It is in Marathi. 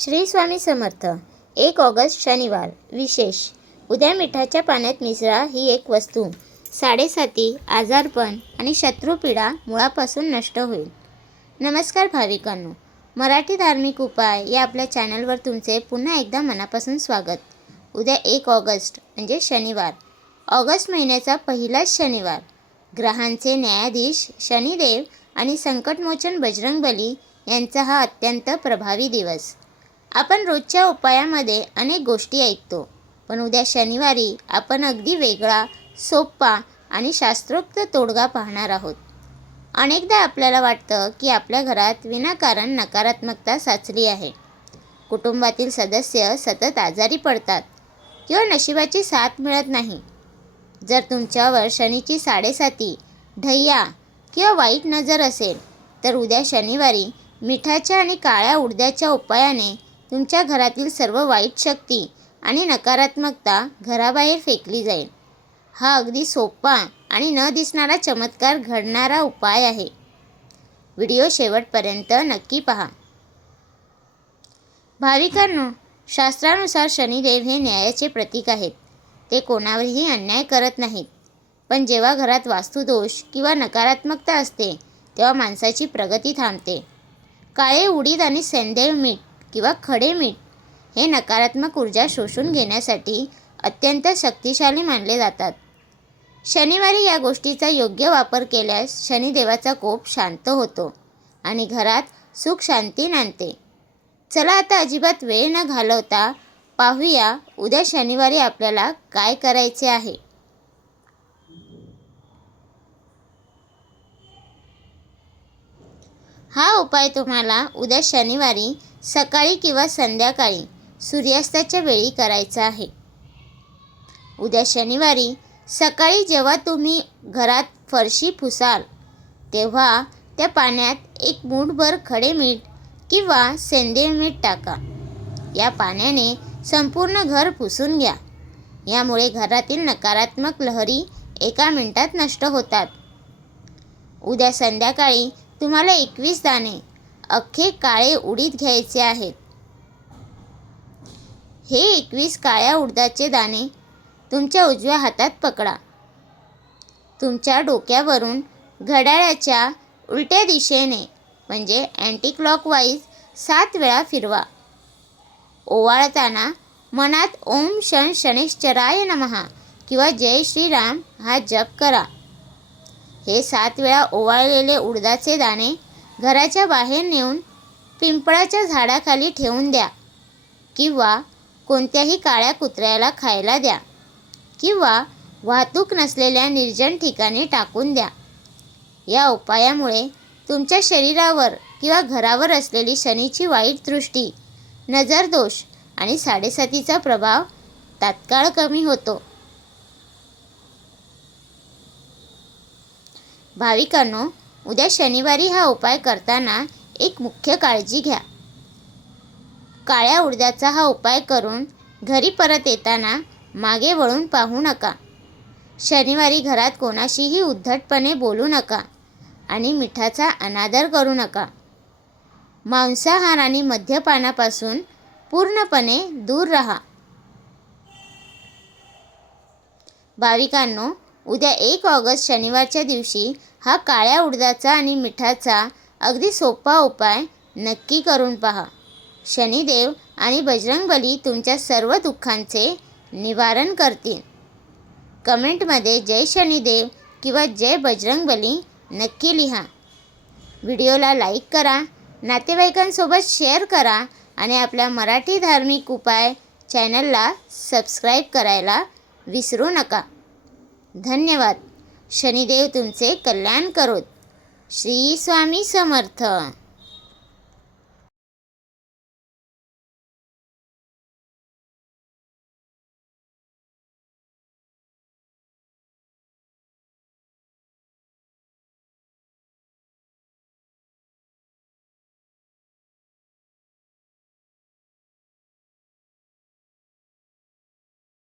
श्री स्वामी समर्थ. 1 ऑगस्ट शनिवार. विशेष. उद्या मिठाच्या पाण्यात मिसळा ही एक वस्तू 7.5 आजारपण आणि शत्रुपीडा मुळापासून नष्ट होईल. नमस्कार भाविकांनो, मराठी धार्मिक उपाय या आपल्या चॅनलवर तुमचे पुन्हा एकदा मनापासून स्वागत. उद्या 1 ऑगस्ट म्हणजे शनिवार. ऑगस्ट महिन्याचा पहिलाच शनिवार. ग्रहांचे न्यायाधीश शनिदेव आणि संकटमोचन बजरंगबली यांचा हा अत्यंत प्रभावी दिवस. आपण रोजच्या उपायामध्ये अनेक गोष्टी ऐकतो, पण उद्या शनिवारी आपण अगदी वेगळा, सोपा आणि शास्त्रोक्त तोडगा पाहणार आहोत. अनेकदा आपल्याला वाटतं की आपल्या घरात विनाकारण नकारात्मकता साचली आहे. कुटुंबातील सदस्य सतत आजारी पडतात किंवा नशिबाची साथ मिळत नाही. जर तुमच्यावर शनीची 7.5, ढय्या किंवा वाईट नजर असेल, तर उद्या शनिवारी मिठाच्या आणि काळ्या उडद्याच्या उपायाने तुमच्या घरातील सर्व वाईट शक्ती आणि नकारात्मकता घराबाहेर फेकली जाईल. हा अगदी सोपा आणि न दिसणारा चमत्कार घडणारा उपाय आहे. व्हिडिओ शेवटपर्यंत नक्की पहा. भाविकांनो, शास्त्रानुसार शनिदेव हे न्यायाचे प्रतीक आहेत. ते कोणावरही अन्याय करत नाहीत. पण जेव्हा घरात वास्तुदोष किंवा नकारात्मकता असते, तेव्हा माणसाची प्रगती थांबते. काळे उडीद आणि सेंदेव मीठ किंवा खडे मीठ हे नकारात्मक ऊर्जा शोषून घेण्यासाठी अत्यंत शक्तिशाली मानले जातात. शनिवारी या गोष्टीचा योग्य वापर केल्यास शनिदेवाचा कोप शांत होतो आणि घरात सुख शांती नांदते. चला आता अजिबात वेळ न घालवता पाहूया उद्या शनिवारी आपल्याला काय करायचे आहे. हा उपाय तुम्हाला उद्या शनिवारी सकाळी किंवा संध्याकाळी सूर्यास्ताच्या वेळी करायचा आहे. उद्या शनिवारी सकाळी जेव्हा तुम्ही घरात फरशी पुसाल, तेव्हा त्या पाण्यात 1 मूठभर खडे मीठ किंवा सेंदेव मीठ टाका. या पाण्याने संपूर्ण घर पुसून घ्या. यामुळे घरातील नकारात्मक लहरी एका मिनिटात नष्ट होतात. उद्या संध्याकाळी तुम्हाला 21 दाणे अख्खे काळे उडीद घ्यायचे आहेत. हे 21 काळ्या उडदाचे दाणे तुमच्या उजव्या हातात पकडा. तुमच्या डोक्यावरून घड्याळाच्या उलट्या दिशेने म्हणजे अँटी क्लॉकवाईज 7 वेळा फिरवा. ओवाळताना मनात ओम शन शनैश्चराय नमः किंवा जय श्रीराम हा जप करा. हे 7 वेळा ओवाळलेले उडदाचे दाणे घराच्या बाहेर नेऊन पिंपळाच्या झाडाखाली ठेवून द्या किंवा कोणत्याही काळ्या कुत्र्याला खायला द्या किंवा वाहतूक नसलेल्या निर्जन ठिकाणी टाकून द्या. या उपायामुळे तुमच्या शरीरावर किंवा घरावर असलेली शनीची वाईट दृष्टी, नजरदोष आणि 7.5चा प्रभाव तात्काळ कमी होतो. भाविकांनो, उद्या शनिवारी हा उपाय करताना एक मुख्य काळजी घ्या. काळ्या उडद्याचा हा उपाय करून घरी परत येताना मागे वळून पाहू नका. शनिवारी घरात कोणाशीही उद्धटपणे बोलू नका आणि मिठाचा अनादर करू नका. मांसाहार आणि मद्यपानापासून पूर्णपणे दूर राहा. भाविकांनो, उद्या 1 ऑगस्ट शनिवारच्या दिवशी हा काळ्या उडदाचा आणि मिठाचा अगदी सोपा उपाय नक्की करून पहा. शनिदेव आणि बजरंगबली तुमच्या सर्व दुःखांचे निवारण करतील. कमेंटमध्ये जय शनिदेव किंवा जय बजरंगबली नक्की लिहा. व्हिडिओला लाईक करा, नातेवाईकांसोबत शेअर करा आणि आपल्या मराठी धार्मिक उपाय चॅनलला सबस्क्राईब करायला विसरू नका. धन्यवाद. शनिदेव तुमचे कल्याण करोत. श्री स्वामी समर्थ.